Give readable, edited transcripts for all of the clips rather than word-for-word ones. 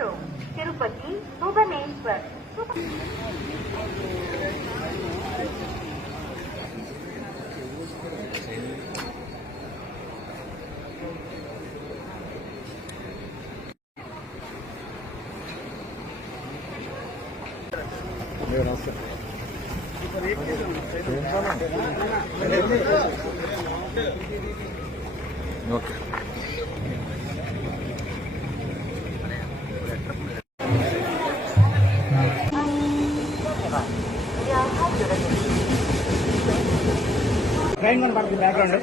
Metro Tirupati Bhubaneswar. Okay. Train పడుతుంది background.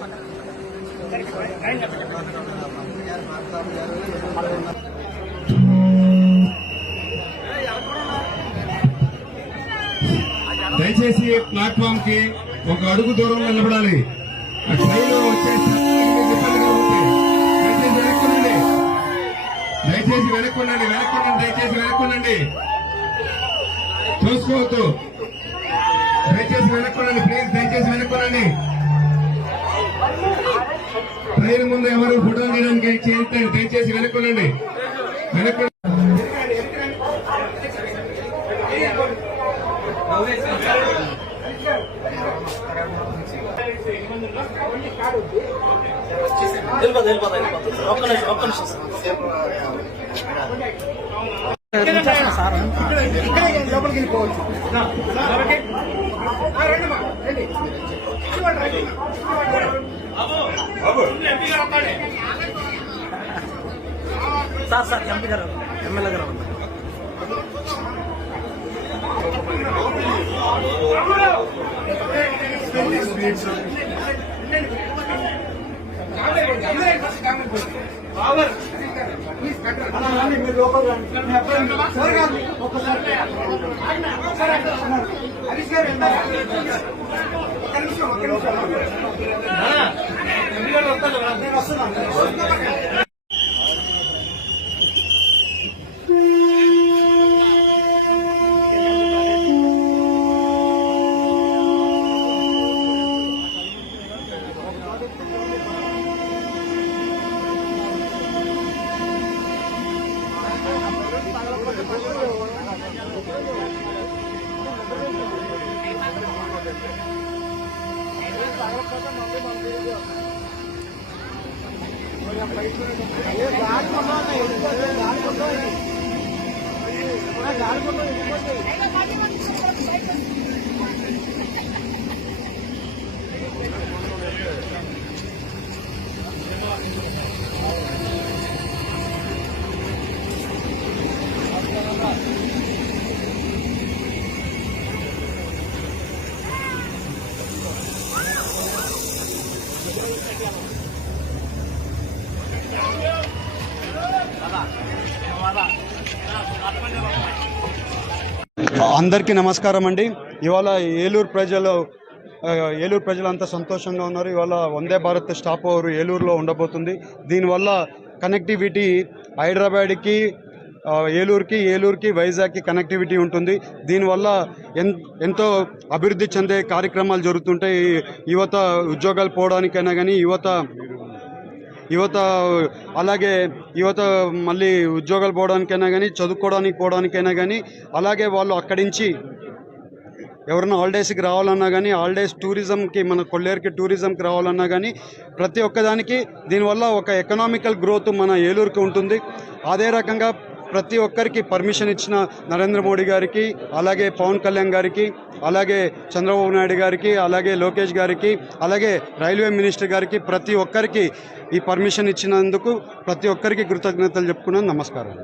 దయచేసి platform కి ఒక అడుగు దూరంలో నిలబడాలి. ట్రైన్ దయచేసి వెనక్కుండండి, దయచేసి వెనక్కుండండి, చూసుకోవద్దు. దయచేసి వెనక్కుండండి, ప్లీజ్ దయచేసి వెనక్కుండండి. ట్రైన్ ముందు ఎవరు ఫోటో తీయడానికి చేయట్లేదు, దయచేసి వెనక్కుండండి. వెనక్కు లోపలికి వెళ్ళిపోవచ్చు. సార్ ఎంపీ గారు ఎమ్మెల్యే గారు అందరికీ నమస్కారం అండి. ఇవాళ ఏలూరు ప్రజలంతా సంతోషంగా ఉన్నారు. ఇవాళ వందే భారత్ స్టాప్ ఓవర్ ఏలూరులో ఉండబోతుంది. దీనివల్ల కనెక్టివిటీ హైదరాబాద్కి, ఏలూరుకి వైజాగ్కి కనెక్టివిటీ ఉంటుంది. దీనివల్ల ఎంతో అభివృద్ధి చెందే కార్యక్రమాలు జరుగుతుంటాయి. యువత ఉద్యోగాలు పోవడానికైనా కానీ, యువత మళ్ళీ ఉద్యోగాలు పోవడానికైనా కానీ, చదువుకోవడానికైనా కానీ, అలాగే వాళ్ళు అక్కడి నుంచి ఎవరైనా హాలిడేస్కి రావాలన్నా కానీ, హాలిడేస్ టూరిజంకి, మన కొల్లేరుకి టూరిజంకి రావాలన్నా కానీ, ప్రతి ఒక్కదానికి దీనివల్ల ఒక ఎకనామికల్ గ్రోత్ మన ఏలూరుకి ఉంటుంది. అదే రకంగా ప్రతి ఒక్కరికి పర్మిషన్ ఇచ్చిన నరేంద్ర మోడీ గారికి, అలాగే పవన్ కళ్యాణ్ గారికి, అలాగే చంద్రబాబు నాయుడు గారికి, అలాగే లోకేష్ గారికి, అలాగే రైల్వే మినిస్టర్ గారికి, ప్రతి ఒక్కరికి ఈ పర్మిషన్ ఇచ్చినందుకు ప్రతి ఒక్కరికి కృతజ్ఞతలు చెప్పుకున్నాను. నమస్కారం.